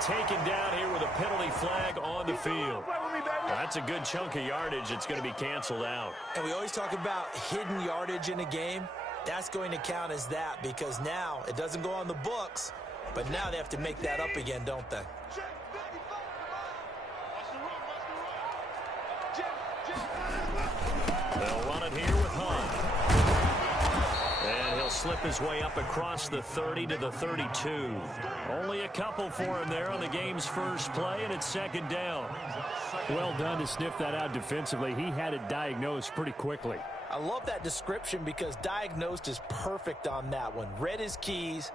taken down here with a penalty flag on the field. That's a good chunk of yardage. It's going to be canceled out. And we always talk about hidden yardage in a game. That's going to count as that because now it doesn't go on the books, but now they have to make that up again, don't they? They'll run it here with Hunt. And he'll slip his way up across the 30 to the 32. Only a couple for him there on the game's first play, and it's second down. Well done to sniff that out defensively. He had it diagnosed pretty quickly. I love that description because diagnosed is perfect on that one. Read his keys,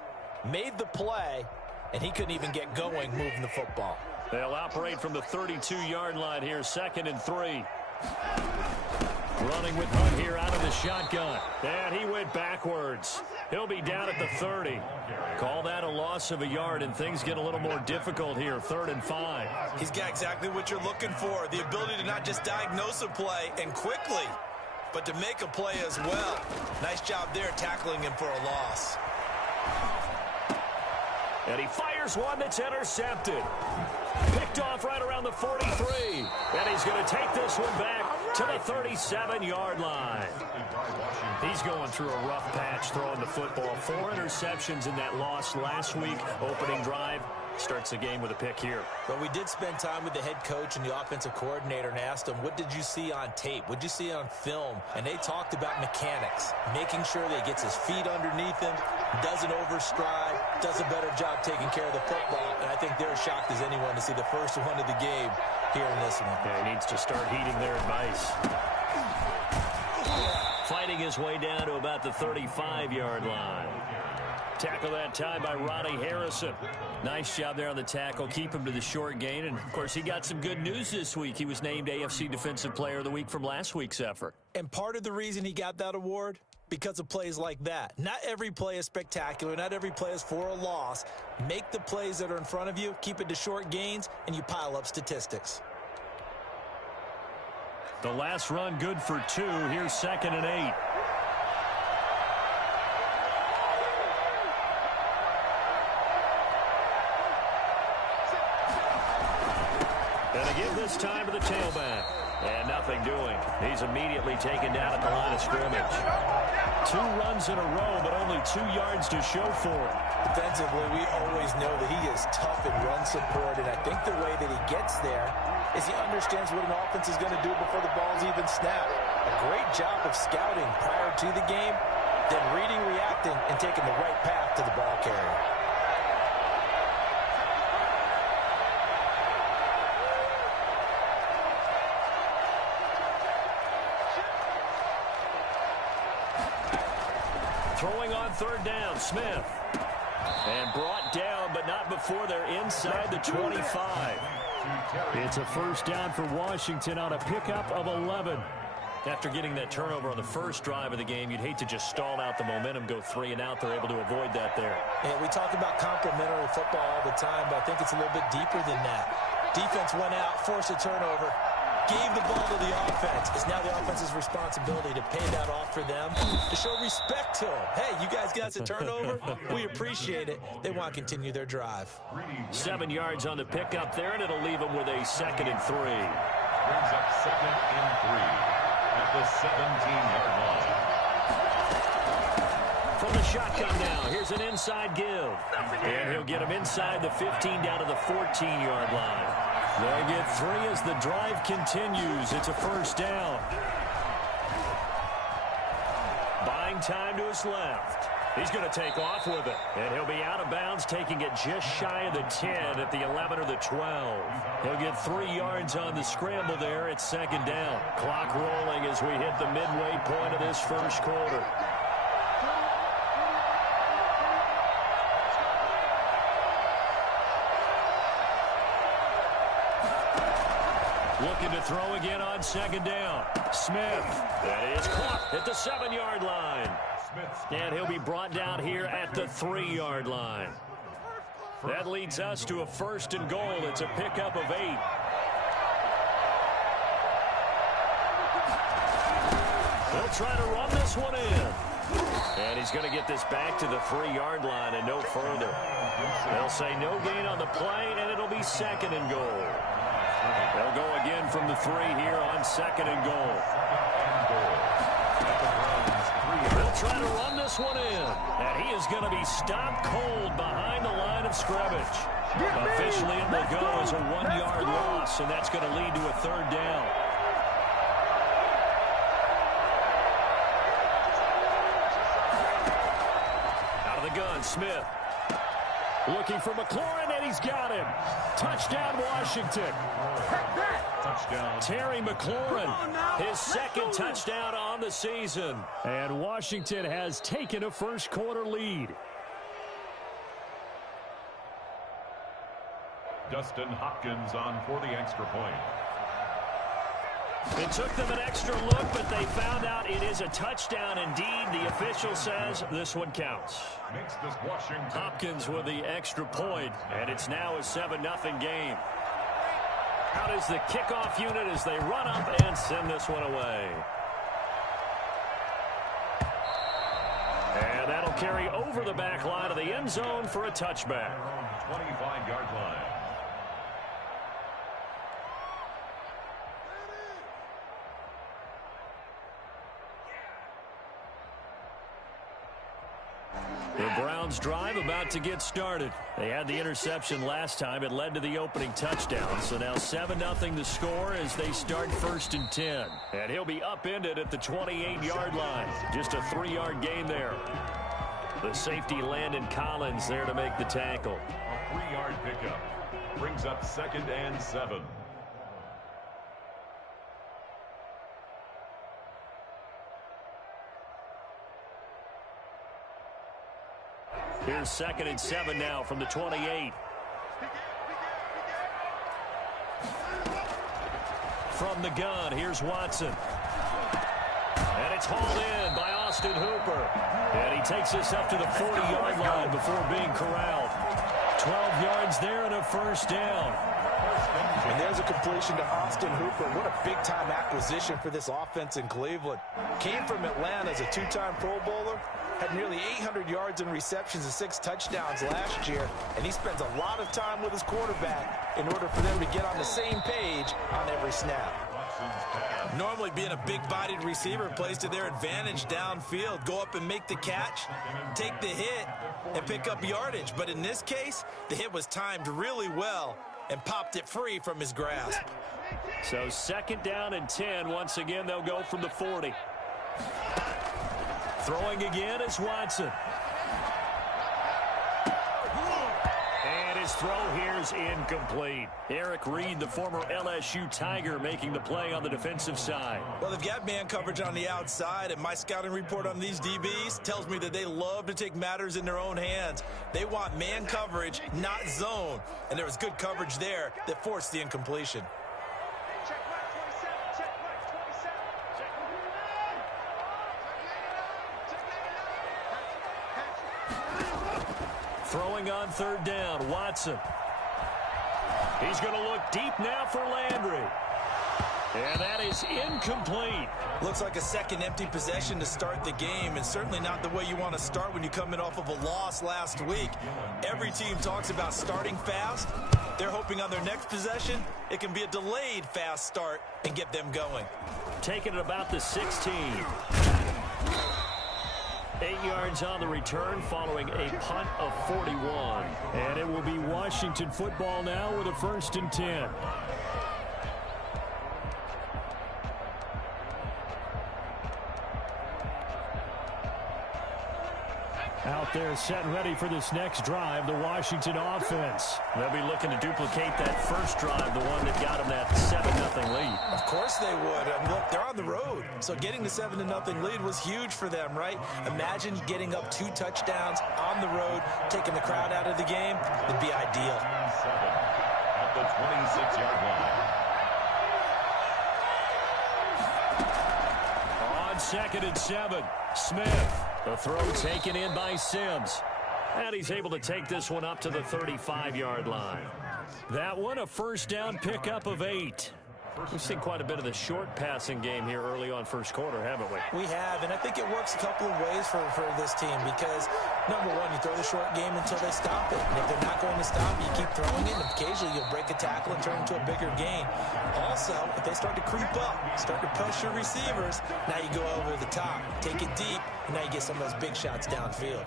made the play, and he couldn't even get going moving the football. They'll operate from the 32-yard line here, 2nd and 3. Running with Hunt here out of the shotgun. And he went backwards. He'll be down at the 30. Call that a loss of a yard, and things get a little more difficult here, 3rd and 5. He's got exactly what you're looking for, the ability to not just diagnose a play and quickly, but to make a play as well. Nice job there tackling him for a loss. And he fires one that's intercepted. Picked off right around the 43. And he's going to take this one back to the 37-yard line. He's going through a rough patch throwing the football. 4 interceptions in that loss last week. Opening drive. Starts the game with a pick here. But we did spend time with the head coach and the offensive coordinator and asked him, what did you see on tape? What did you see on film? And they talked about mechanics, making sure that he gets his feet underneath him, doesn't overstride, does a better job taking care of the football. And I think they're as shocked as anyone to see the first one of the game here in this one. Yeah, he needs to start heeding their advice. Fighting his way down to about the 35-yard line. Tackle that time by Ronnie Harrison. Nice job there on the tackle. Keep him to the short gain. And, of course, he got some good news this week. He was named AFC Defensive Player of the Week from last week's effort. And part of the reason he got that award, because of plays like that. Not every play is spectacular. Not every play is for a loss. Make the plays that are in front of you, keep it to short gains, and you pile up statistics. The last run good for 2. Here's 2nd and 8. And again this time to the tailback. And nothing doing. He's immediately taken down at the line of scrimmage. 2 runs in a row, but only 2 yards to show for it. Defensively, we always know that he is tough in run support, and I think the way that he gets there is he understands what an offense is going to do before the ball's even snapped. A great job of scouting prior to the game, then reading, reacting, and taking the right path to the ball carrier. Throwing on 3rd down, Smith. And brought down, but not before they're inside the 25. It's a first down for Washington on a pickup of 11. After getting that turnover on the first drive of the game, you'd hate to just stall out the momentum, go 3 and out. They're able to avoid that there. Yeah, we talk about complementary football all the time, but I think it's a little bit deeper than that. Defense went out, forced a turnover, gave the ball to the offense. It's now the offense's responsibility to pay that off for them, to show respect to them. Hey, you guys got a turnover? We appreciate it. They want to continue their drive. 7 yards on the pickup there, and it'll leave them with a 2nd and 3. Brings up 2nd and 3 at the 17-yard line. From the shotgun now, here's an inside give. And he'll get him inside the 15 down to the 14-yard line. They'll get 3 as the drive continues. It's a first down. Buying time to his left. He's going to take off with it. And he'll be out of bounds, taking it just shy of the 10 at the 11 or the 12. He'll get 3 yards on the scramble there. It's 2nd down. Clock rolling as we hit the midway point of this first quarter. Looking to throw again on 2nd down. Smith. That is caught at the 7-yard line. And he'll be brought down here at the 3-yard line. That leads us to a 1st and goal. It's a pickup of 8. They'll try to run this one in. And he's going to get this back to the 3-yard line and no further. They'll say no gain on the play, and it'll second and goal. They'll go again from the 3 here on second and goal. They'll try to run this one in. And he is going to be stopped cold behind the line of scrimmage. Officially, it will go as a 1-yard loss, and that's going to lead to a third down. Out of the gun, Smith. Looking for McLaurin, and he's got him. Touchdown, Washington. Touchdown. Terry McLaurin, his second touchdown on the season. And Washington has taken a first-quarter lead. Dustin Hopkins on for the extra point. It took them an extra look, but they found out it is a touchdown indeed. The official says this one counts. Makes this Washington. Hopkins with the extra point, and it's now a 7-0 game. Out is the kickoff unit as they run up and send this one away. And that'll carry over the back line of the end zone for a touchback. 25-yard line. The Browns drive about to get started. They had the interception last time. It led to the opening touchdown. So now 7-0 the score as they start 1st and 10. And he'll be upended at the 28-yard line. Just a 3-yard gain there. The safety Landon Collins there to make the tackle. A 3-yard pickup. Brings up 2nd and 7. Here's 2nd and 7 now from the 28. From the gun, here's Watson. And it's hauled in by Austin Hooper. And he takes this up to the 40-yard line before being corralled. 12 yards there and a first down. And there's a completion to Austin Hooper. What a big-time acquisition for this offense in Cleveland. Came from Atlanta as a 2-time Pro Bowler. Had nearly 800 yards in receptions and 6 touchdowns last year. And he spends a lot of time with his quarterback in order for them to get on the same page on every snap. Normally being a big-bodied receiver plays to their advantage downfield. Go up and make the catch, take the hit, and pick up yardage. But in this case, the hit was timed really well and popped it free from his grasp. So 2nd down and 10. Once again, they'll go from the 40. Throwing again is Watson. And his throw here is incomplete. Eric Reed, the former LSU Tiger, making the play on the defensive side. Well, they've got man coverage on the outside, and my scouting report on these DBs tells me that they love to take matters in their own hands. They want man coverage, not zone. And there was good coverage there that forced the incompletion. Throwing on 3rd down, Watson. He's going to look deep now for Landry. And that is incomplete. Looks like a second empty possession to start the game, and certainly not the way you want to start when you come in off of a loss last week. Every team talks about starting fast. They're hoping on their next possession, it can be a delayed fast start and get them going. Taking it about the 16. 8 yards on the return following a punt of 41. And it will be Washington football now with a 1st and 10. Out there set and ready for this next drive, the Washington offense. They'll be looking to duplicate that first drive, the one that got them that 7-0 lead. Of course they would. And look, they're on the road. So getting the 7-0 lead was huge for them, right? Imagine getting up 2 touchdowns on the road, taking the crowd out of the game. It'd be ideal. 7 at the 26-yard line. On 2nd and 7, Smith. The throw taken in by Sims. And he's able to take this one up to the 35-yard line. That one a first down pickup of 8. We've seen quite a bit of the short passing game here early on first quarter, haven't we? We have, and I think it works a couple of ways for this team because, number one, you throw the short game until they stop it. And if they're not going to stop it, you keep throwing it, and occasionally you'll break a tackle and turn into a bigger gain. Also, if they start to creep up, start to pressure receivers, now you go over the top, take it deep, and now you get some of those big shots downfield.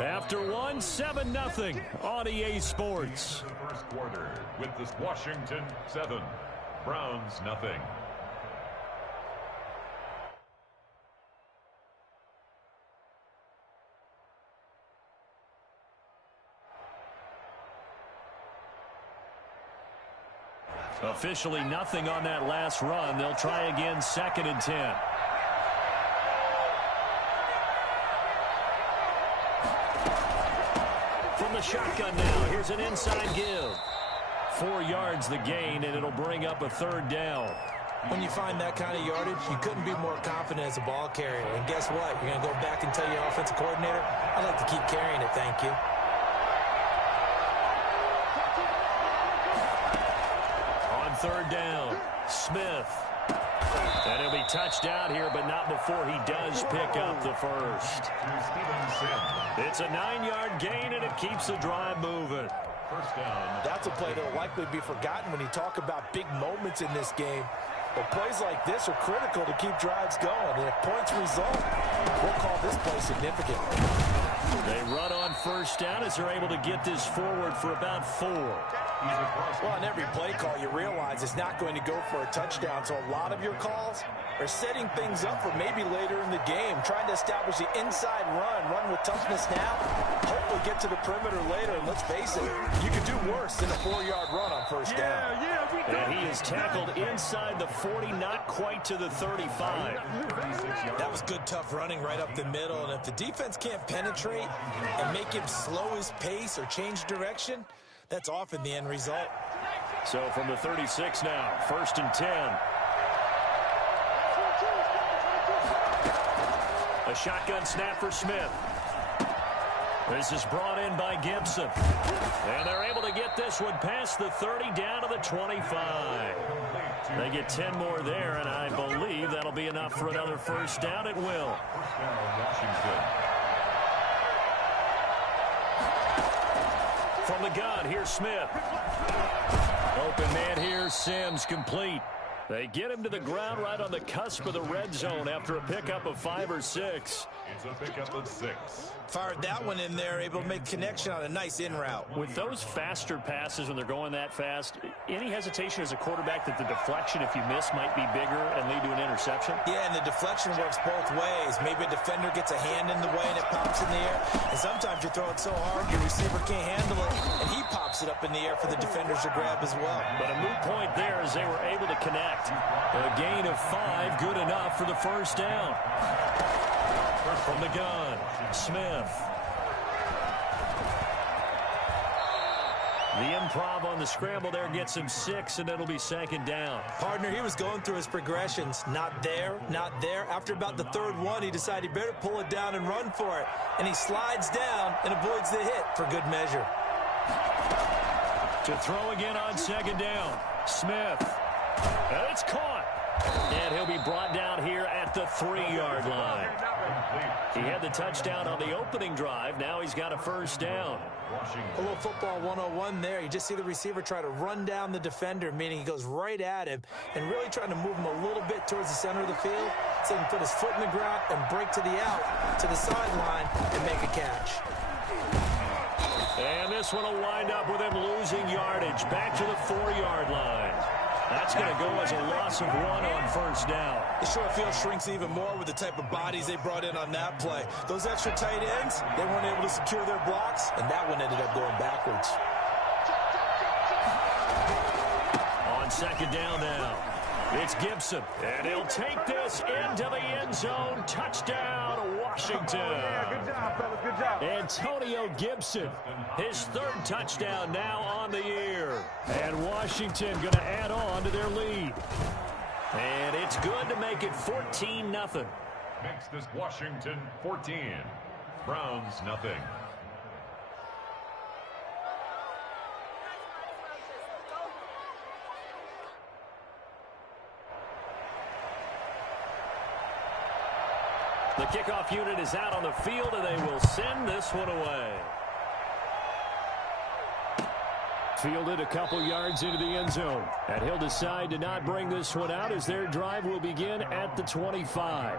After one, 7-0 on EA Sports. First quarter with this Washington 7, Browns nothing. Officially nothing on that last run. They'll try again, 2nd and 10. From the shotgun now, here's an inside give. 4 yards the gain, and it'll bring up a 3rd down. When you find that kind of yardage, you couldn't be more confident as a ball carrier. And guess what? You're going to go back and tell your offensive coordinator, I'd like to keep carrying it, thank you. On 3rd down, Smith. And he'll be touched out here, but not before he does pick up the first. It's a 9-yard gain, and it keeps the drive moving. First down. That's a play that will likely be forgotten when you talk about big moments in this game. But plays like this are critical to keep drives going. And if points result, we'll call this play significant. They run on first down as they're able to get this forward for about 4. Well, on every play call, you realize it's not going to go for a touchdown. So a lot of your calls are setting things up for maybe later in the game, trying to establish the inside run with toughness now, hopefully get to the perimeter later. And let's face it, you could do worse than a 4-yard run on first down. And he is tackled inside the 40, not quite to the 35. That was good, tough running right up the middle. And if the defense can't penetrate and make him slow his pace or change direction, that's often the end result. So from the 36 now, 1st and 10. A shotgun snap for Smith. This is brought in by Gibson. And they're able to get this one past the 30 down to the 25. They get 10 more there, and I believe that'll be enough for another first down. It will. First down, Washington. From the gun, here's Smith. Open man here, Sims, complete. They get him to the ground right on the cusp of the red zone after a pickup of 5 or 6. It's a pickup of 6. Fired that one in there, able to make connection on a nice in route. With those faster passes when they're going that fast, any hesitation as a quarterback that the deflection, if you miss, might be bigger and lead to an interception? Yeah, and the deflection works both ways. Maybe a defender gets a hand in the way and it pops in the air. And sometimes you throw it so hard your receiver can't handle it, and he pops it up in the air for the defenders to grab as well. But a moot point there as they were able to connect. A gain of 5, good enough for the first down. From the gun, Smith. The improv on the scramble there gets him 6, and it'll be 2nd down. Partner, he was going through his progressions. Not there, not there. After about the 3rd one, he decided he better pull it down and run for it. And he slides down and avoids the hit for good measure. To throw again on 2nd down, Smith. And it's caught. And he'll be brought down here at the 3-yard line. He had the touchdown on the opening drive. Now he's got a first down. A little football 101 there. You just see the receiver try to run down the defender, meaning he goes right at him and really trying to move him a little bit towards the center of the field so he can put his foot in the ground and break to the out, to the sideline, and make a catch. And this one will wind up with him losing yardage back to the 4-yard line. That's going to go as a loss of 1 on first down. The short field shrinks even more with the type of bodies they brought in on that play. Those extra tight ends, they weren't able to secure their blocks, and that one ended up going backwards. On 2nd down now, it's Gibson. And he'll take this into the end zone. Touchdown, Washington. Oh, yeah, good job, fellas. Good job. Antonio Gibson, his 3rd touchdown now on the year. And Washington going to add on to their lead. And it's good to make it 14-0. Makes this Washington 14. Browns nothing. The kickoff unit is out on the field, and they will send this one away. Fielded a couple yards into the end zone. And he'll decide to not bring this one out as their drive will begin at the 25.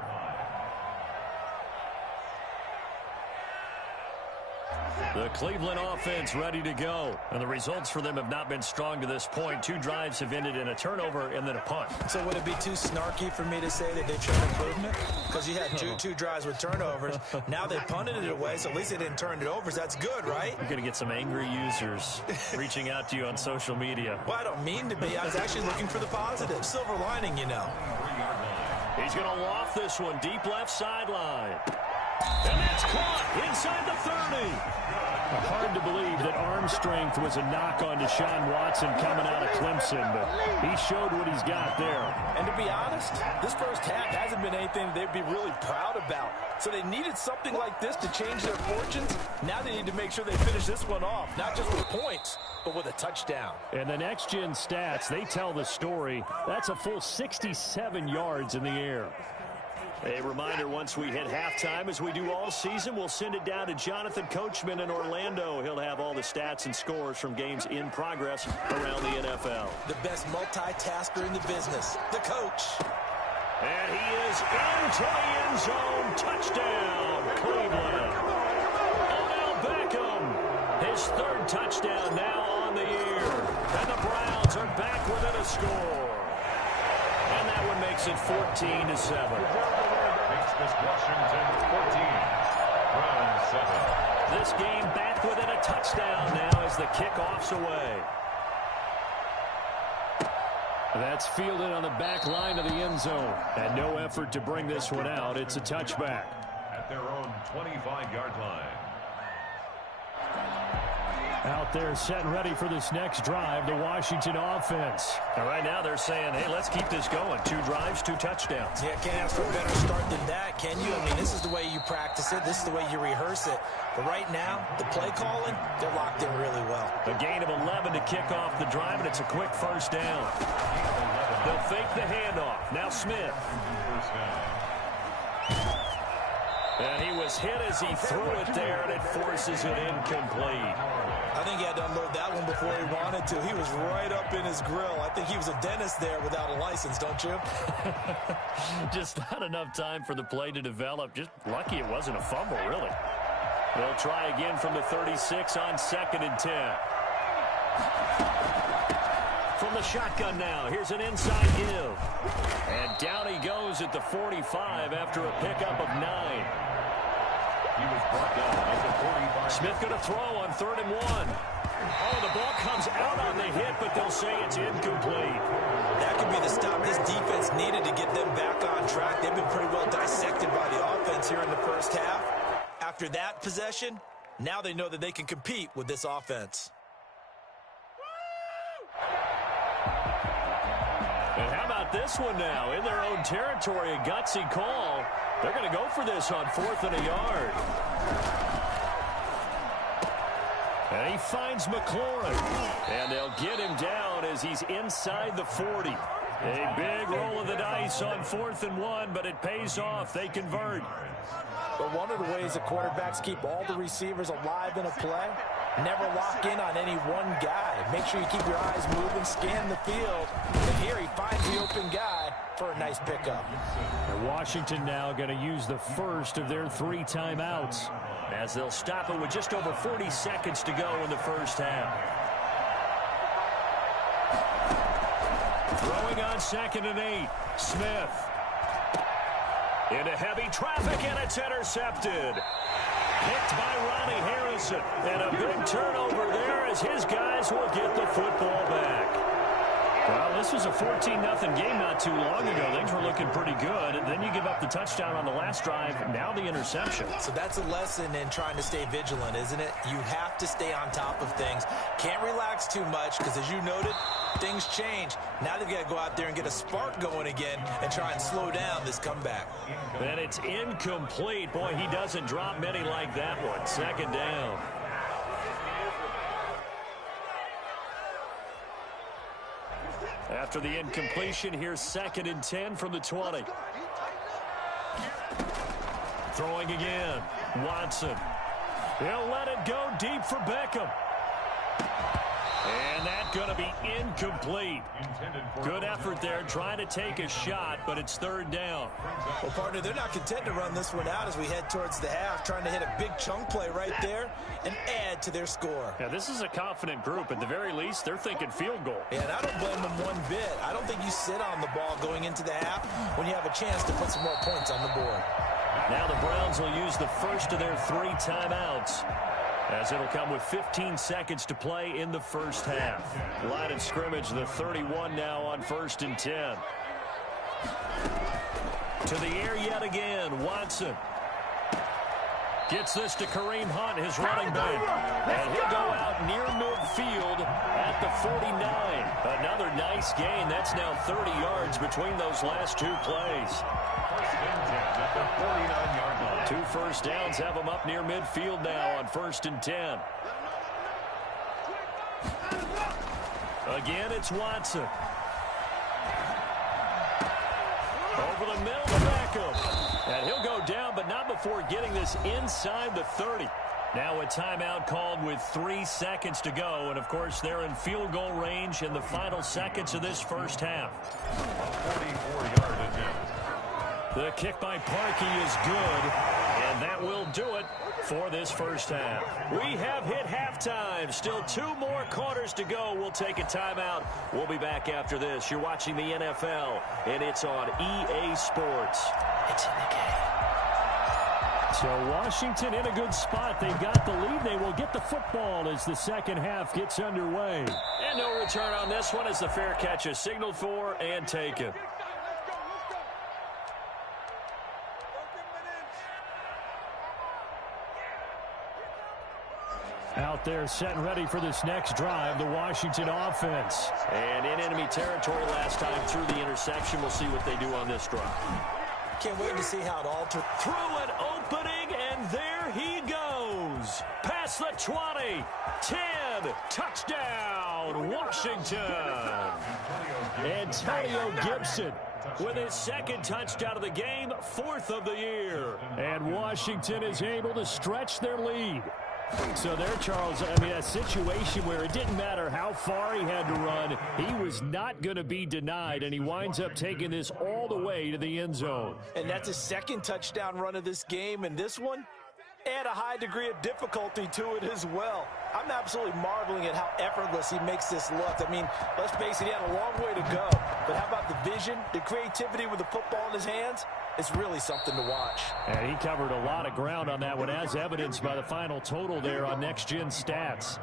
The Cleveland offense ready to go. And the results for them have not been strong to this point. 2 drives have ended in a turnover and then a punt. So would it be too snarky for me to say that they've shown improvement? Because you had two drives with turnovers. Now they punted it away, so at least they didn't turn it over. So that's good, right? You're going to get some angry users reaching out to you on social media. Well, I don't mean to be. I was actually looking for the positive. Silver lining, you know. He's going to loft this one deep left sideline. And that's caught inside the 30. Hard to believe that arm strength was a knock on Deshaun Watson coming out of Clemson, but he showed what he's got there. And to be honest, this first half hasn't been anything they'd be really proud about. So they needed something like this to change their fortunes. Now they need to make sure they finish this one off, not just with points, but with a touchdown. And the next-gen stats, they tell the story. That's a full 67 yards in the air. A reminder, once we hit halftime, as we do all season, we'll send it down to Jonathan Coachman in Orlando. He'll have all the stats and scores from games in progress around the NFL. The best multitasker in the business, the coach. And he is into the end zone. Touchdown, Cleveland. Odell Beckham, his 3rd touchdown now on the year. And the Browns are back within a score. And that one makes it 14-7. Makes this Washington 14. Browns 7. This game back within a touchdown now as the kickoff's away. That's fielded on the back line of the end zone. And no effort to bring this one out. It's a touchback. At their own 25-yard line. Out there set and ready for this next drive, the Washington offense. And right now they're saying, hey, let's keep this going. 2 drives, 2 touchdowns. Yeah, can't ask for a better start than that, can you? I mean, this is the way you practice it. This is the way you rehearse it. But right now, the play calling, they're locked in really well. A gain of 11 to kick off the drive, and it's a quick first down. They'll fake the handoff. Now Smith. And he was hit as he threw it there, and it forces it incomplete. I think he had to unload that one before he wanted to. He was right up in his grill. I think he was a dentist there without a license, don't you? Just not enough time for the play to develop. Just lucky it wasn't a fumble, really. They'll try again from the 36 on 2nd and 10. From the shotgun now, here's an inside give. And down he goes at the 45 after a pickup of 9. He was brought down at the 45. Smith going to throw on 3rd and 1. Oh, the ball comes out on the hit, but they'll say it's incomplete. That could be the stop this defense needed to get them back on track. They've been pretty well dissected by the offense here in the first half. After that possession, now they know that they can compete with this offense. And how about this one now? In their own territory, a gutsy call. They're going to go for this on 4th and a yard. And he finds McLaurin. And they'll get him down as he's inside the 40. A big roll of the dice on 4th and 1, but it pays off. They convert. But one of the ways the quarterbacks keep all the receivers alive in a play, never lock in on any one guy. Make sure you keep your eyes moving, scan the field. And here he finds the open guy for a nice pickup. And Washington now going to use the first of their 3 timeouts, as they'll stop it with just over 40 seconds to go in the first half. Throwing on 2nd and 8. Smith. Into heavy traffic, and it's intercepted. Picked by Ronnie Harrison. And a big turnover there as his guys will get the football back. Well, this was a 14-0 game not too long ago. Things were looking pretty good. And then you give up the touchdown on the last drive. Now the interception. So that's a lesson in trying to stay vigilant, isn't it? You have to stay on top of things. Can't relax too much because, as you noted, things change. Now they've got to go out there and get a spark going again and try and slow down this comeback. And it's incomplete. Boy, he doesn't drop many like that one. 2nd down. After the incompletion, here's 2nd and 10 from the 20. Throwing again. Watson. He'll let it go deep for Beckham. And that's going to be incomplete. Good effort there trying to take a shot, but it's third down. Well, partner, they're not content to run this one out as we head towards the half, trying to hit a big chunk play right there and add to their score. Yeah, this is a confident group. At the very least, they're thinking field goal. Yeah, and I don't blame them one bit. I don't think you sit on the ball going into the half when you have a chance to put some more points on the board. Now the Browns will use the first of their 3 timeouts, as it'll come with 15 seconds to play in the first half. Line of scrimmage, the 31 now on 1st and 10. To the air yet again, Watson. Gets this to Kareem Hunt, his running back. And he'll go out near midfield at the 49. Another nice gain. That's now 30 yards between those last 2 plays. 2 first downs have them up near midfield now on 1st and 10. Again, it's Watson. Over the middle to Beckham. And he'll go down, but not before getting this inside the 30. Now a timeout called with 3 seconds to go. And, of course, they're in field goal range in the final seconds of this first half. 44-yard attempt. The kick by Parkey is good, and that will do it for this first half. We have hit halftime. Still 2 more quarters to go. We'll take a timeout. We'll be back after this. You're watching the NFL, and it's on EA Sports. It's in the game. So Washington in a good spot. They've got the lead. They will get the football as the second half gets underway. And no return on this one as the fair catch is signaled for and taken. Out there set and ready for this next drive, the Washington offense. And in enemy territory last time through the interception. We'll see what they do on this drive. Can't wait to see how it alters. Through an opening, and there he goes. Past the 20, 10, touchdown, Washington. Antonio Gibson with his 2nd touchdown of the game, 4th of the year. And Washington is able to stretch their lead. So there, Charles, I mean, a situation where it didn't matter how far he had to run, he was not going to be denied, and he winds up taking this all the way to the end zone. And that's his 2nd touchdown run of this game, and this one, add a high degree of difficulty to it as well. I'm absolutely marveling at how effortless he makes this look. I mean, let's face it, he had a long way to go. But how about the vision, the creativity with the football in his hands? It's really something to watch. And he covered a lot of ground on that one, as evidenced by the final total there on Next Gen Stats.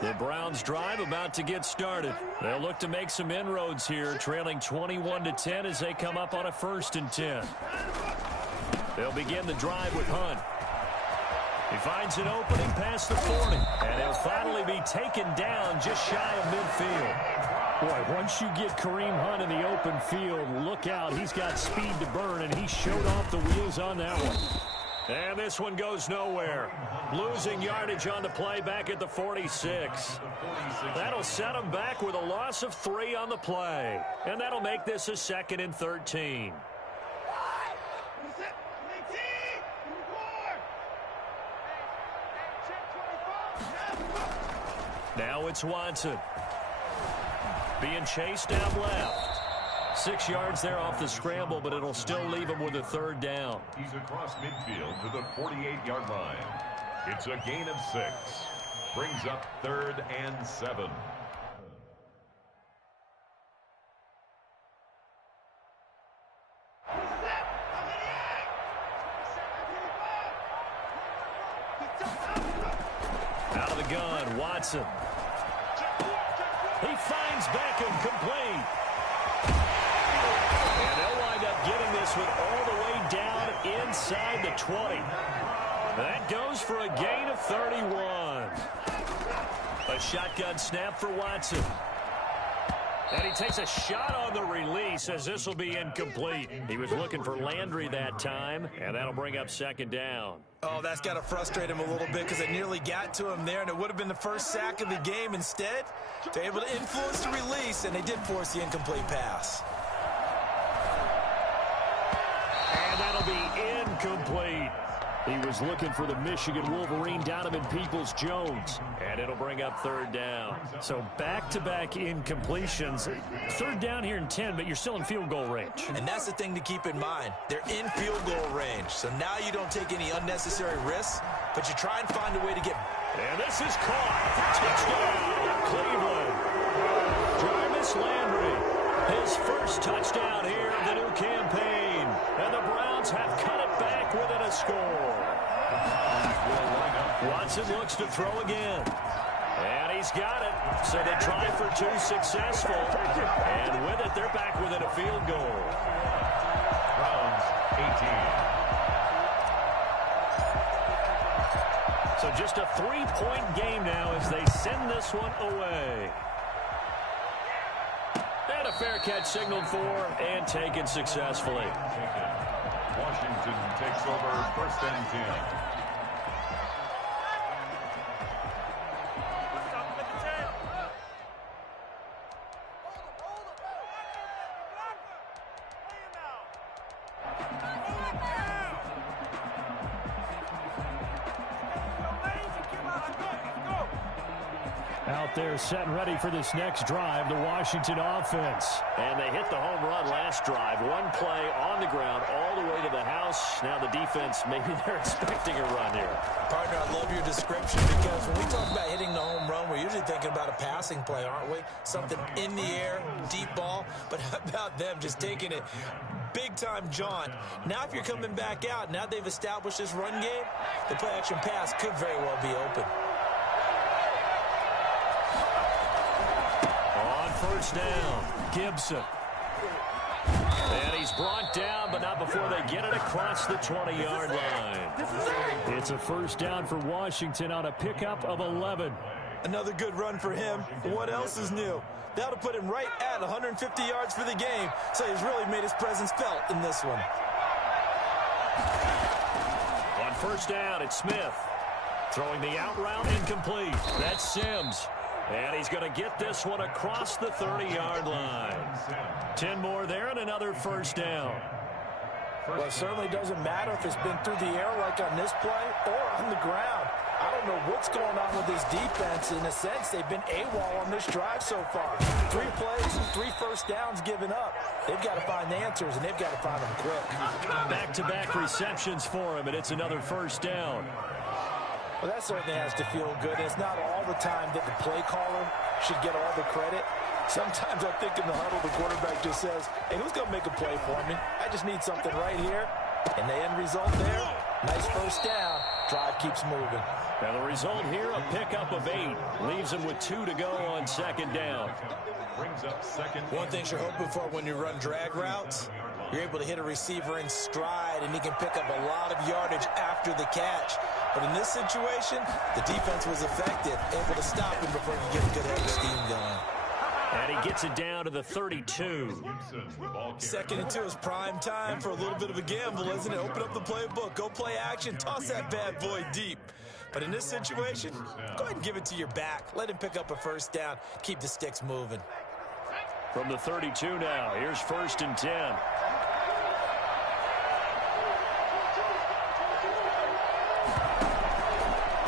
The Browns drive about to get started. They'll look to make some inroads here, trailing 21-10 as they come up on a 1st and 10. They'll begin the drive with Hunt. He finds an opening past the 40, and he'll finally be taken down just shy of midfield. Boy, once you get Kareem Hunt in the open field, look out. He's got speed to burn, and he showed off the wheels on that one. And this one goes nowhere. Losing yardage on the play back at the 46. That'll set him back with a loss of 3 on the play. And that'll make this a 2nd and 13. Now it's Watson. Being chased down left. 6 yards there off the scramble, but it'll still leave him with a 3rd down. He's across midfield to the 48-yard line. It's a gain of 6. Brings up 3rd and 7. Out of the gun, Watson. He finds Beckham complete. And they'll wind up getting this one all the way down inside the 20. That goes for a gain of 31. A shotgun snap for Watson. And he takes a shot on the release as this will be incomplete. He was looking for Landry that time, and that'll bring up second down. Oh, that's got to frustrate him a little bit because it nearly got to him there, and it would have been the first sack of the game. Instead, they're able to influence the release, and they did force the incomplete pass. And that'll be incomplete. He was looking for the Michigan Wolverine, Donovan Peoples-Jones. And it'll bring up third down. So back-to-back incompletions. Third down here in 10, but you're still in field goal range. And that's the thing to keep in mind. They're in field goal range. So now you don't take any unnecessary risks, but you try and find a way to get... And this is caught. Touchdown, Cleveland. Jarvis Landry, his first touchdown here of the new campaign. And the Browns have cut it back within a score. Watson looks to throw again. And he's got it. So they try for two successful. And with it, they're back within a field goal. Browns 18. So just a 3-point game now as they send this one away. And a fair catch signaled for and taken successfully. Washington takes over first and 10. Out there set and ready for this next drive, the Washington offense. And they hit the home run last drive. One play on the ground all the way to the house. Now the defense, maybe they're expecting a run here. Partner, I love your description because when we talk about hitting the home run, we're usually thinking about a passing play, aren't we? Something in the air, deep ball. But how about them just taking it big-time jaunt? Now if you're coming back out, now they've established this run game, the play-action pass could very well be open. First down, Gibson. And he's brought down, but not before they get it across the 20-yard line. It's a first down for Washington on a pickup of 11. Another good run for him. What else is new? That'll put him right at 150 yards for the game, so he's really made his presence felt in this one. On first down, it's Smith. Throwing the out route incomplete. That's Sims. And he's going to get this one across the 30-yard line. 10 more there and another first down. Well, it certainly doesn't matter if it's been through the air like on this play or on the ground. I don't know what's going on with this defense. In a sense, they've been AWOL on this drive so far. 3 plays and 3 first downs given up. They've got to find the answers, and they've got to find them quick. Back-to-back receptions for him, and it's another first down. Well, that certainly has to feel good. It's not all the time that the play caller should get all the credit. Sometimes I think in the huddle, the quarterback just says, hey, who's going to make a play for me? I just need something right here. And the end result there, nice first down. Drive keeps moving. And the result here, a pickup of 8. Leaves him with 2 to go on second down. Brings up second. One thing you're hoping for when you run drag routes, you're able to hit a receiver in stride, and he can pick up a lot of yardage after the catch. But in this situation, the defense was effective, able to stop him before he could get a good head of steam going. And he gets it down to the 32. Second and 2 is prime time for a little bit of a gamble, isn't it? Open up the playbook, go play action, toss that bad boy deep. But in this situation, go ahead and give it to your back. Let him pick up a first down. Keep the sticks moving. From the 32 now, here's first and 10.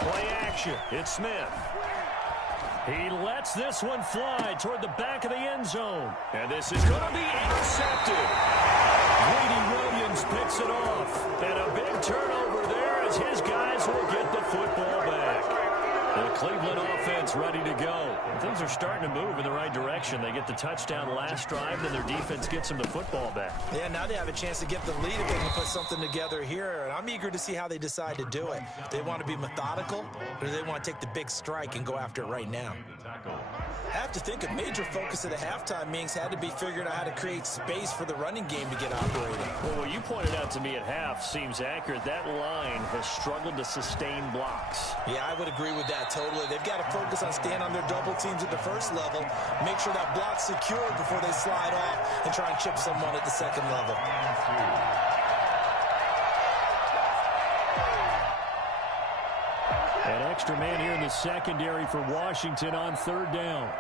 Play action. It's Smith. He lets this one fly toward the back of the end zone. And this is going to be intercepted. Grady Williams picks it off. And a big turnover there as his guys will get the football back. The Cleveland offense ready to go. Things are starting to move in the right direction. They get the touchdown last drive, then their defense gets them the football back. Yeah, now they have a chance to get the lead if they can put something together here. And I'm eager to see how they decide to do it. Do they want to be methodical, or do they want to take the big strike and go after it right now? I have to think a major focus at the halftime meetings had to be figuring out how to create space for the running game to get operating. Well, what you pointed out to me at half seems accurate. That line has struggled to sustain blocks. Yeah, I would agree with that totally. They've got to focus on staying on their double teams at the first level, make sure that block's secured before they slide off and try and chip someone at the second level. An extra man here in the secondary for Washington on third down.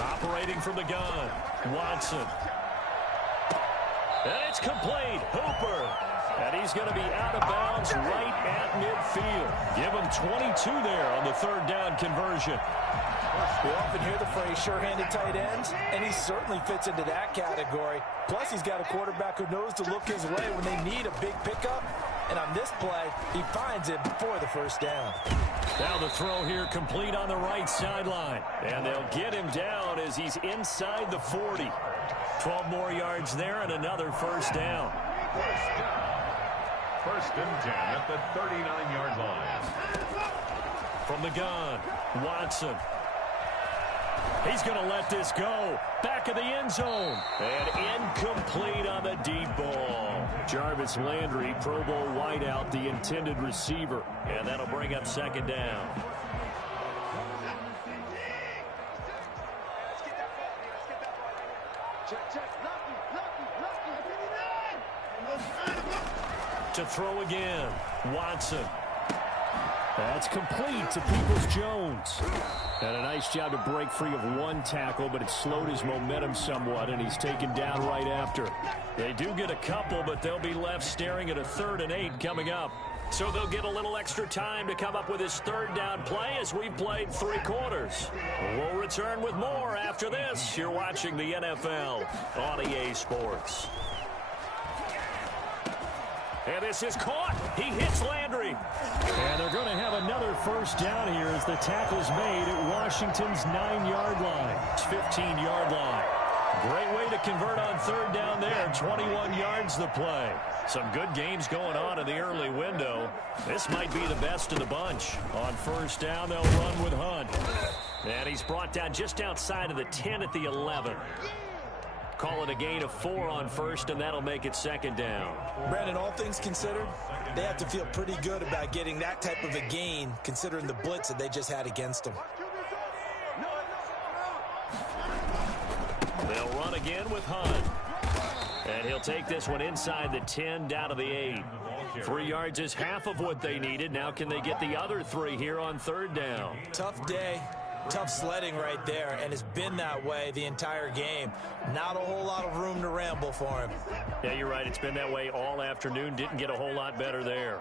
Operating from the gun, Watson. And it's complete. Hooper. And he's going to be out of bounds right at midfield. Give him 22 there on the third down conversion. We often hear the phrase sure-handed tight ends, and he certainly fits into that category. Plus, he's got a quarterback who knows to look his way when they need a big pickup. And on this play, he finds it for the first down. Now the throw here complete on the right sideline. And they'll get him down as he's inside the 40. 12 more yards there and another first down. First and 10 at the 39-yard line. From the gun, Watson. He's going to let this go. Back of the end zone. And incomplete on the deep ball. Jarvis Landry, Pro Bowl wideout, the intended receiver. And that'll bring up second down. To throw again, Watson. That's complete to Peoples-Jones. And a nice job to break free of one tackle, but it slowed his momentum somewhat, and he's taken down right after. They do get a couple, but they'll be left staring at a 3rd and 8 coming up. So they'll get a little extra time to come up with his third down play as we've played 3 quarters. We'll return with more after this. You're watching the NFL on EA Sports. And this is caught. He hits Landry. And they're going to have another first down here as the tackle's made at Washington's 9-yard line. It's 15-yard line. Great way to convert on third down there. 21 yards the play. Some good games going on in the early window. This might be the best of the bunch. On first down, they'll run with Hunt. And he's brought down just outside of the 10 at the 11. Call it a gain of 4 on first, and that'll make it second down. Brandon, all things considered, they have to feel pretty good about getting that type of a gain, considering the blitz that they just had against them. They'll run again with Hunt. And he'll take this one inside the 10, down to the 8. 3 yards is half of what they needed. Now can they get the other 3 here on third down? Tough day. Tough sledding right there, and it's been that way the entire game. Not a whole lot of room to ramble for him. Yeah, you're right. It's been that way all afternoon. Didn't get a whole lot better there.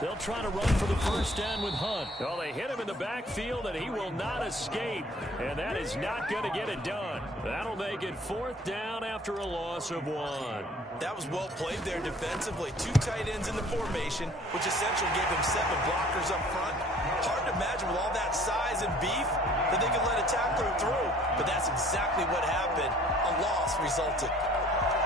They'll try to run for the first down with Hunt. Well, they hit him in the backfield, and he will not escape. And that is not going to get it done. That'll make it 4th down after a loss of 1. That was well played there defensively. 2 tight ends in the formation, which essentially gave them 7 blockers up front. Hard to imagine with all that size and beef that they could let a tackler through. But that's exactly what happened. A loss resulted.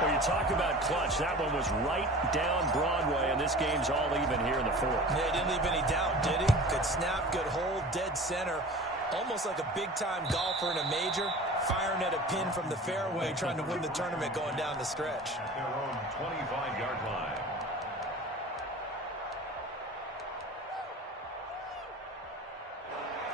Well, you talk about clutch. That one was right down Broadway, and this game's all even here in the 4th. Yeah, he didn't leave any doubt, did he? Good snap, good hold, dead center. Almost like a big-time golfer in a major, firing at a pin from the fairway, trying to win the tournament going down the stretch. Their own 25-yard line.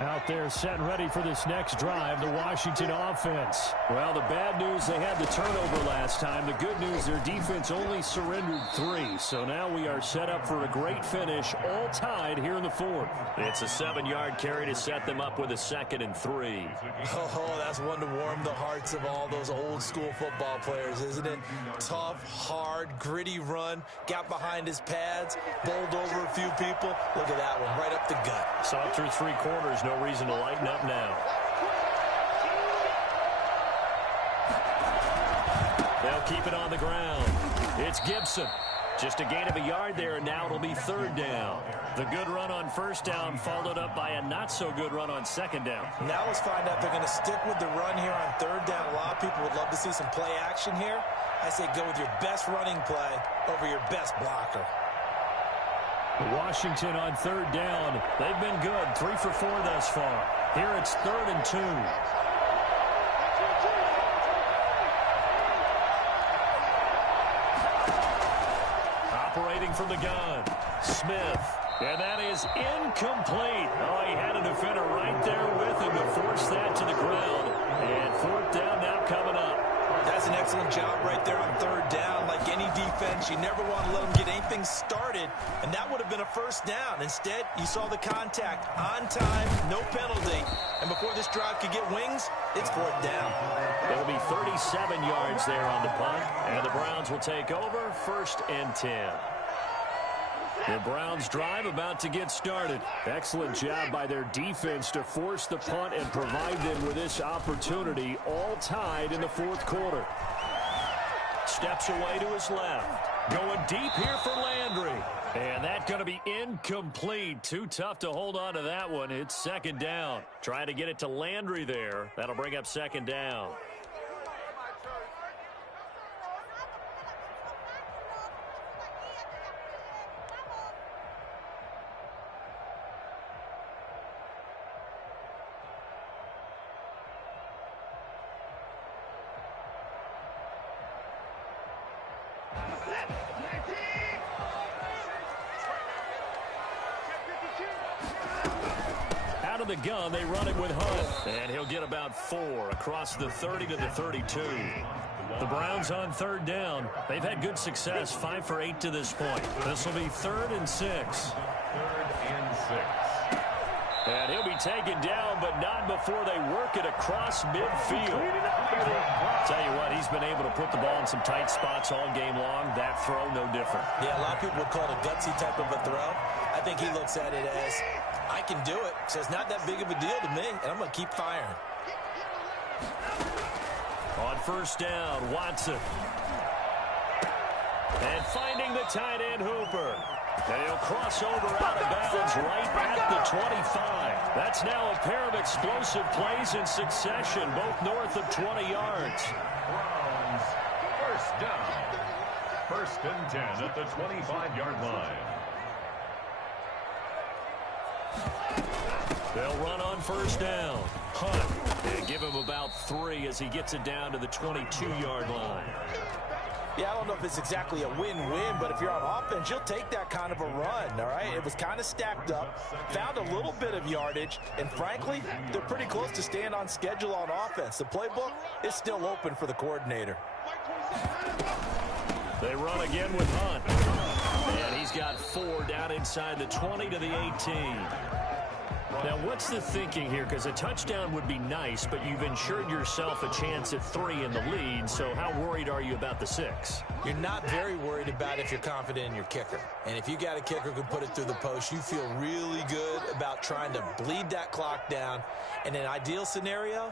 Out there set and ready for this next drive, the Washington offense. Well, the bad news, they had the turnover last time. The good news, their defense only surrendered 3. So now we are set up for a great finish, all tied here in the 4th. It's a 7-yard carry to set them up with a 2nd and 3. Oh, that's one to warm the hearts of all those old-school football players, isn't it? Tough, hard, gritty run, got behind his pads, bowled over a few people. Look at that one, right up the gut. Saw it through 3 quarters. No reason to lighten up now. They'll keep it on the ground. It's Gibson. Just a gain of a yard there, and now it'll be 3rd down. The good run on first down followed up by a not-so-good run on 2nd down. Now let's find out if they're going to stick with the run here on 3rd down. A lot of people would love to see some play action here. I say go with your best running play over your best blocker. Washington on 3rd down. They've been good. 3 for 4 thus far. Here it's 3rd and 2. from the gun. Smith. And that is incomplete. Oh, he had a defender right there with him to force that to the ground. And fourth down now coming up. That's an excellent job right there on third down. Like any defense, you never want to let them get anything started, and that would have been a first down. Instead, you saw the contact on time, no penalty, and before this drive could get wings, it's fourth down. It'll be 37 yards there on the punt, and the Browns will take over 1st and 10. The Browns drive about to get started. Excellent job by their defense to force the punt and provide them with this opportunity, all tied in the fourth quarter. Steps away to his left. Going deep here for Landry. And that's going to be incomplete. Too tough to hold on to that one. It's second down. Trying to get it to Landry there. That'll bring up second down. Out of the gun, they run it with Hunt. And he'll get about 4 across the 30 to the 32. The Browns on third down. They've had good success, 5 for 8 to this point. This will be 3rd and 6. 3rd and 6. And he'll be taken down, but not before they work it across midfield. Tell you what, he's been able to put the ball in some tight spots all game long. That throw, no different. Yeah, a lot of people would call it a gutsy type of a throw. I think he looks at it as, I can do it, so it's not that big of a deal to me, and I'm going to keep firing. On first down, Watson. And finding the tight end, Hooper. And he'll cross over out of bounds right at the 25. That's now a pair of explosive plays in succession, both north of 20 yards. Browns, first down. 1st and 10 at the 25-yard line. They'll run on first down. Hunt. And give him about 3 as he gets it down to the 22-yard line. Yeah, I don't know if it's exactly a win-win, but if you're on offense, you'll take that kind of a run, all right? It was kind of stacked up, found a little bit of yardage, and frankly, they're pretty close to staying on schedule on offense. The playbook is still open for the coordinator. They run again with Hunt. And he's got 4 down inside the 20 to the 18. Now, what's the thinking here? Because a touchdown would be nice, but you've ensured yourself a chance at 3 in the lead, so how worried are you about the 6? You're not very worried about if you're confident in your kicker. And if you got a kicker who can put it through the post, you feel really good about trying to bleed that clock down. In an ideal scenario,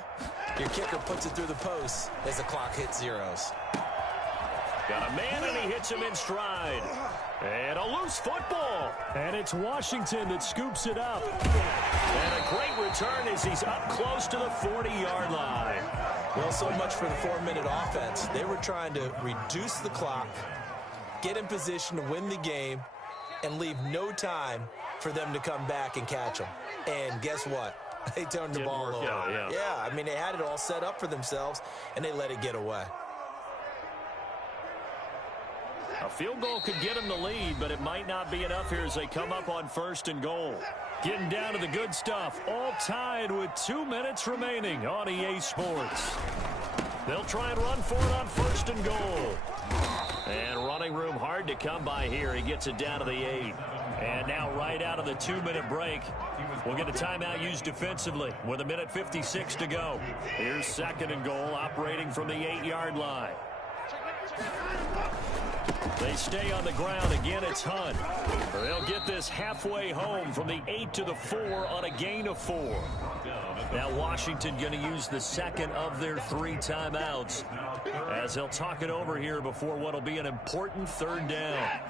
your kicker puts it through the post as the clock hits zeros. Got a man, and he hits him in stride. And a loose football. And it's Washington that scoops it up. And a great return as he's up close to the 40-yard line. Well, so much for the 4-minute offense. They were trying to reduce the clock, get in position to win the game, and leave no time for them to come back and catch them. And guess what? They turned the ball over. Yeah, I mean, they had it all set up for themselves, and they let it get away. A field goal could get them the lead, but it might not be enough here as they come up on 1st and goal. Getting down to the good stuff, all tied with 2 minutes remaining on EA Sports. They'll try and run for it on 1st and goal. And running room hard to come by here. He gets it down to the 8. And now right out of the 2-minute break, we'll get a timeout used defensively with 1:56 to go. Here's 2nd and goal, operating from the 8-yard line. They stay on the ground. Again, it's Hunt. They'll get this halfway home from the 8 to the 4 on a gain of 4. Now Washington going to use the 2nd of their 3 timeouts as they'll talk it over here before what will be an important 3rd down.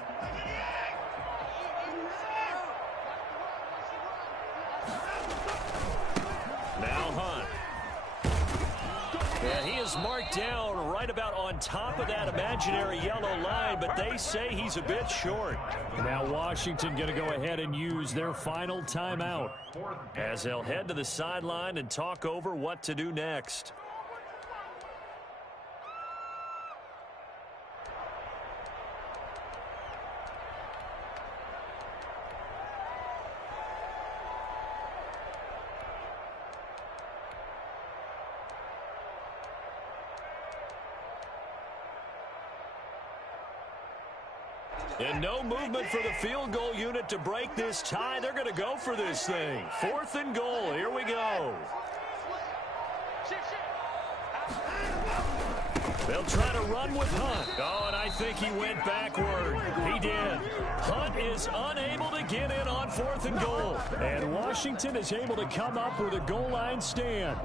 Now Hunt. And he is marked down right about on top of that imaginary yellow line, but they say he's a bit short. Now Washington going to go ahead and use their final timeout as they'll head to the sideline and talk over what to do next. And no movement for the field goal unit to break this tie. They're going to go for this thing. 4th and goal. Here we go. They'll try to run with Hunt. Oh, and I think he went backward. He did. Hunt is unable to get in on 4th and goal. And Washington is able to come up with a goal line stand.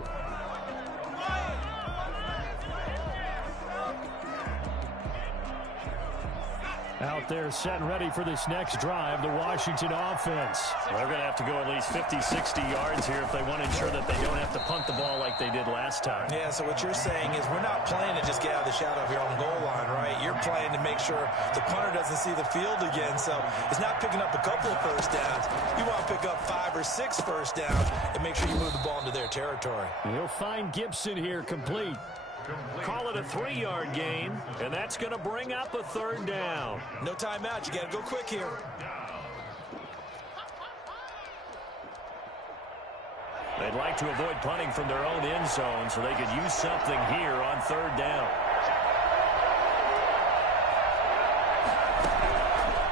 Out there set and ready for this next drive, the Washington offense. They're going to have to go at least 50, 60 yards here if they want to ensure that they don't have to punt the ball like they did last time. Yeah, so what you're saying is we're not playing to just get out of the shadow of your own goal line, right? You're playing to make sure the punter doesn't see the field again. So it's not picking up a couple of first downs. You want to pick up 5 or 6 first downs and make sure you move the ball into their territory. He'll find Gibson here complete. Call it a 3-yard gain, and that's going to bring up a 3rd down. No timeout. You got to go quick here. They'd like to avoid punting from their own end zone so they could use something here on 3rd down.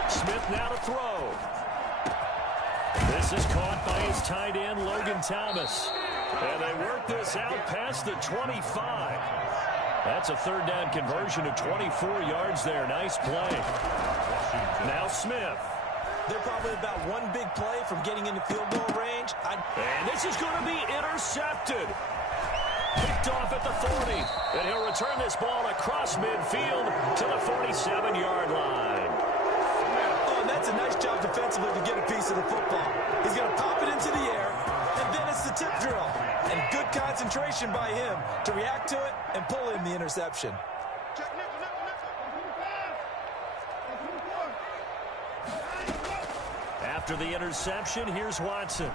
Smith now to throw. This is caught by his tight end, Logan Thomas. And they work this out past the 25. That's a 3rd down conversion of 24 yards there. Nice play. Now Smith. They're probably about one big play from getting into field goal range. And this is going to be intercepted. Picked off at the 40. And he'll return this ball across midfield to the 47-yard line. Oh, and that's a nice job defensively to get a piece of the football. He's going to pop it into the air, and then it's the tip drill. And good concentration by him to react to it and pull in the interception. After the interception, here's Watson.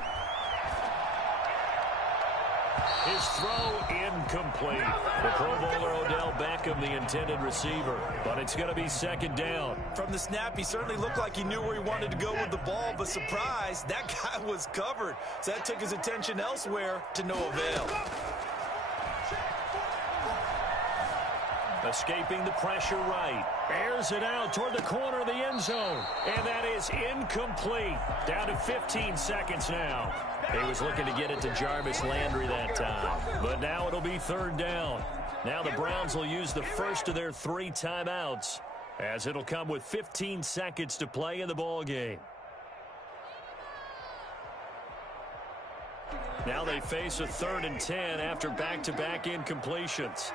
His throw incomplete. The Pro Bowler Odell Beckham, the intended receiver. But it's going to be 2nd down. From the snap, he certainly looked like he knew where he wanted to go with the ball, but surprise, that guy was covered. So that took his attention elsewhere to no avail. Escaping the pressure right. Airs it out toward the corner of the end zone. And that is incomplete. Down to 15 seconds now. He was looking to get it to Jarvis Landry that time. But now it'll be 3rd down. Now the Browns will use the first of their 3 timeouts, as it'll come with 15 seconds to play in the ball game. Now they face a 3rd and 10 after back-to-back incompletions.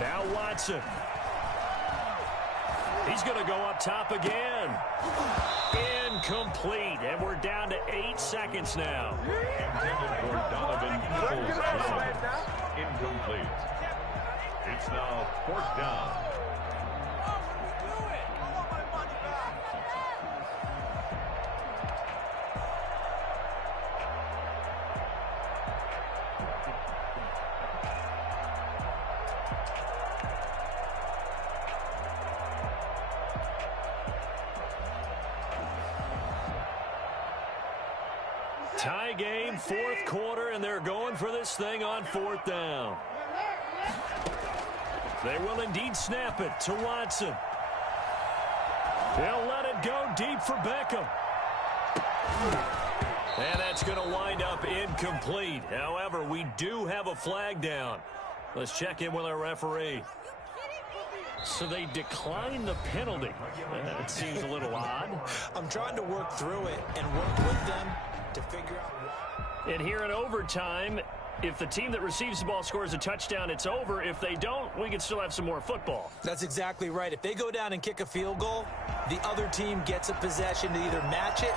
Now Watson. He's going to go up top again. Incomplete. And we're down to 8 seconds now. Intended for Donovan Peoples. Incomplete. It's now 4th down. Tie game, 4th quarter, and they're going for this thing on 4th down. They will indeed snap it to Watson. They'll let it go deep for Beckham. And that's going to wind up incomplete. However, we do have a flag down. Let's check in with our referee. So they decline the penalty. That seems a little odd. I'm trying to work through it and work with them to figure out why. And here in overtime, if the team that receives the ball scores a touchdown, it's over. If they don't, we can still have some more football. That's exactly right. If they go down and kick a field goal, the other team gets a possession to either match it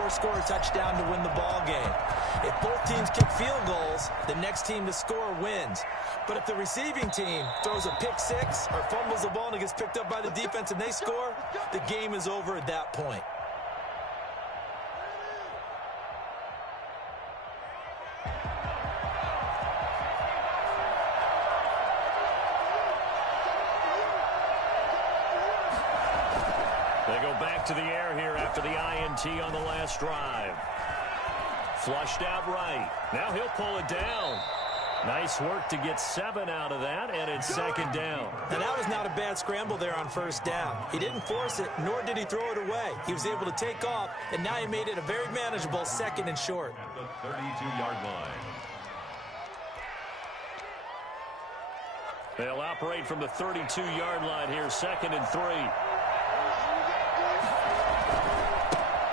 or score a touchdown to win the ball game. If both teams kick field goals, the next team to score wins. But if the receiving team throws a pick six or fumbles the ball and it gets picked up by the defense and they score, the game is over at that point. They go back to the air here after the INT on the last drive. Flushed out right. Now he'll pull it down. Nice work to get 7 out of that, and it's second down. And that was not a bad scramble there on first down. He didn't force it, nor did he throw it away. He was able to take off, and now he made it a very manageable second and short. At the 32-yard line. They'll operate from the 32-yard line here, second and 3.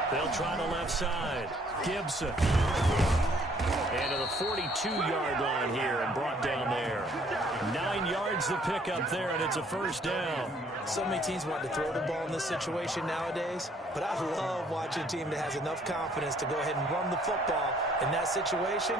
They'll try the left side. Gibson. And to the 42-yard line here and brought down there. 9 yards to pick up there, and it's a first down. So many teams want to throw the ball in this situation nowadays, but I love watching a team that has enough confidence to go ahead and run the football. In that situation,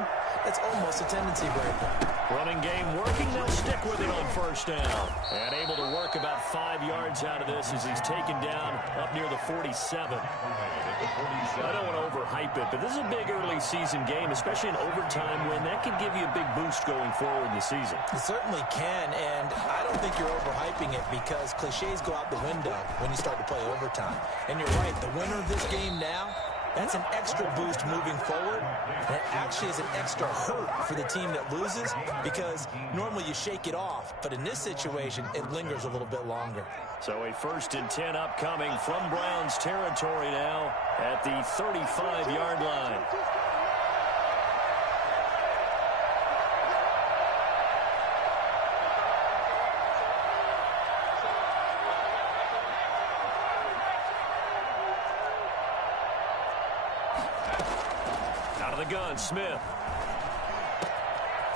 it's almost a tendency breaker. Running game working, they'll stick with it on first down. And able to work about 5 yards out of this as he's taken down up near the 47. I don't want to overhype it, but this is a big early season game, especially an overtime win. That could give you a big boost going forward in the season. It certainly can, and I don't think you're overhyping it because cliches go out the window when you start to play overtime. And you're right, the winner of this game now, that's an extra boost moving forward. And it actually is an extra hurt for the team that loses because normally you shake it off. But in this situation, it lingers a little bit longer. So a 1st and 10 upcoming from Browns territory now at the 35-yard line. Out of the gun, Smith.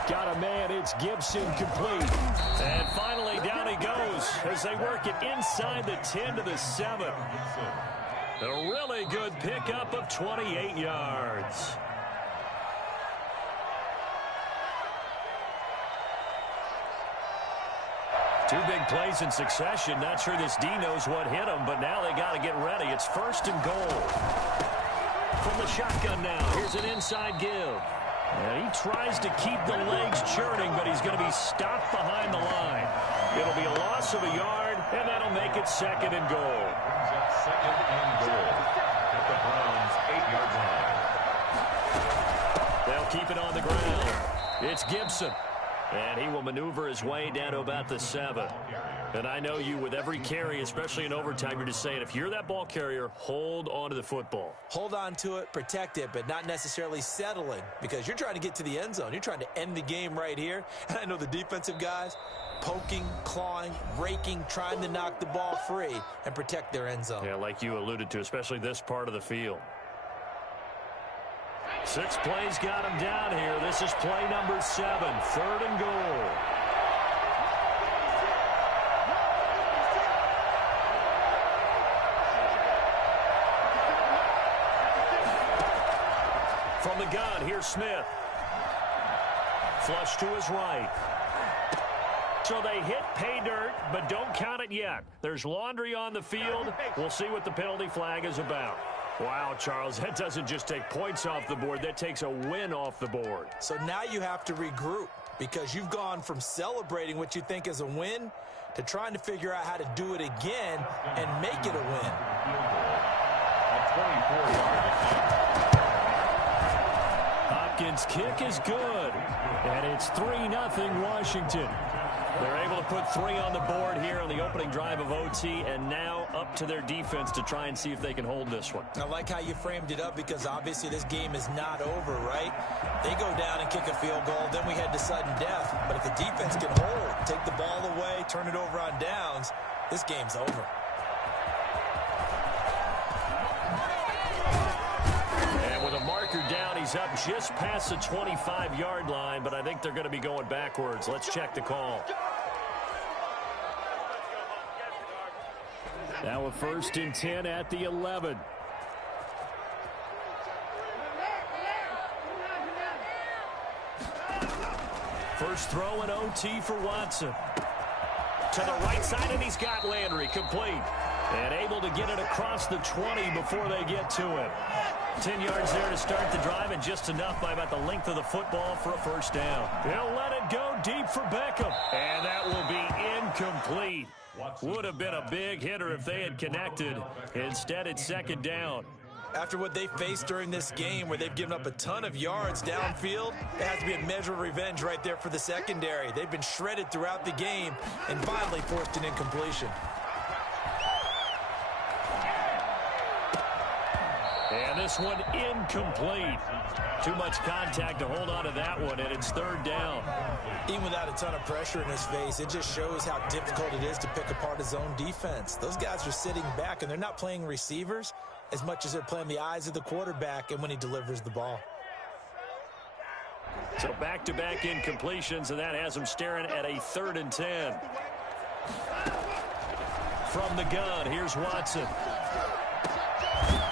Got a man, it's Gibson complete. And finally down he goes as they work it inside the 10 to the 7. A really good pickup of 28 yards. Two big plays in succession. Not sure this D knows what hit him, but now they got to get ready. It's 1st and goal. From the shotgun now, here's an inside give. And he tries to keep the legs churning, but he's going to be stopped behind the line. It'll be a loss of a yard, and that'll make it 2nd and goal. Second and goal at the Browns' 8-yard line. They'll keep it on the ground. It's Gibson. And he will maneuver his way down to about the 7. And I know you, with every carry, especially in overtime, you're just saying, if you're that ball carrier, hold on to the football. Hold on to it, protect it, but not necessarily settling because you're trying to get to the end zone. You're trying to end the game right here. And I know the defensive guys poking, clawing, raking, trying to knock the ball free and protect their end zone. Yeah, like you alluded to, especially this part of the field. 6 plays got him down here. This is play number 7, 3rd and goal. From the gun, here's Smith. Flush to his right. So they hit pay dirt, but don't count it yet. There's laundry on the field. We'll see what the penalty flag is about. Wow, Charles, that doesn't just take points off the board. That takes a win off the board. So now you have to regroup because you've gone from celebrating what you think is a win to trying to figure out how to do it again and make it a win. Hopkins' kick is good, and it's 3-0 Washington. They're able to put 3 on the board here on the opening drive of OT, and now up to their defense to try and see if they can hold this one. I like how you framed it up because obviously this game is not over, right? They go down and kick a field goal, then we head to sudden death. But if the defense can hold, take the ball away, turn it over on downs, this game's over. And with a marker down, he's up just past the 25-yard line, but I think they're going to be going backwards. Let's check the call. Now a 1st and 10 at the 11. First throw in OT for Watson. To the right side, and he's got Landry complete. And able to get it across the 20 before they get to it. 10 yards there to start the drive, and just enough by about the length of the football for a first down. He'll let it go deep for Beckham. And that will be incomplete. Would have been a big hitter if they had connected. Instead, it's 2nd down. After what they faced during this game where they've given up a ton of yards downfield, there has to be a measure of revenge right there for the secondary. They've been shredded throughout the game and finally forced an incompletion. And this one incomplete. Too much contact to hold on to that one, and it's third down. Even without a ton of pressure in his face, it just shows how difficult it is to pick apart his own defense. Those guys are sitting back, and they're not playing receivers as much as they're playing the eyes of the quarterback and when he delivers the ball. So back-to-back incompletions, and that has him staring at a 3rd and 10. From the gun, here's Watson.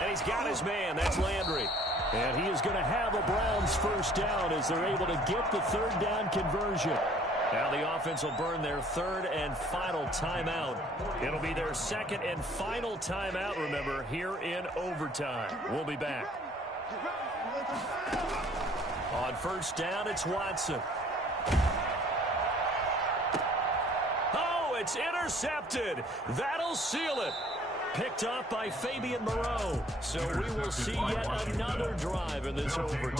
And he's got his man. That's Landry. And he is going to have a Browns first down as they're able to get the 3rd down conversion. Now the offense will burn their 3rd and final timeout. It'll be their 2nd and final timeout, remember, here in overtime. We'll be back. On first down, it's Watson. Oh, it's intercepted. That'll seal it. Picked up by Fabian Moreau. So we will see yet another drive in this overtime.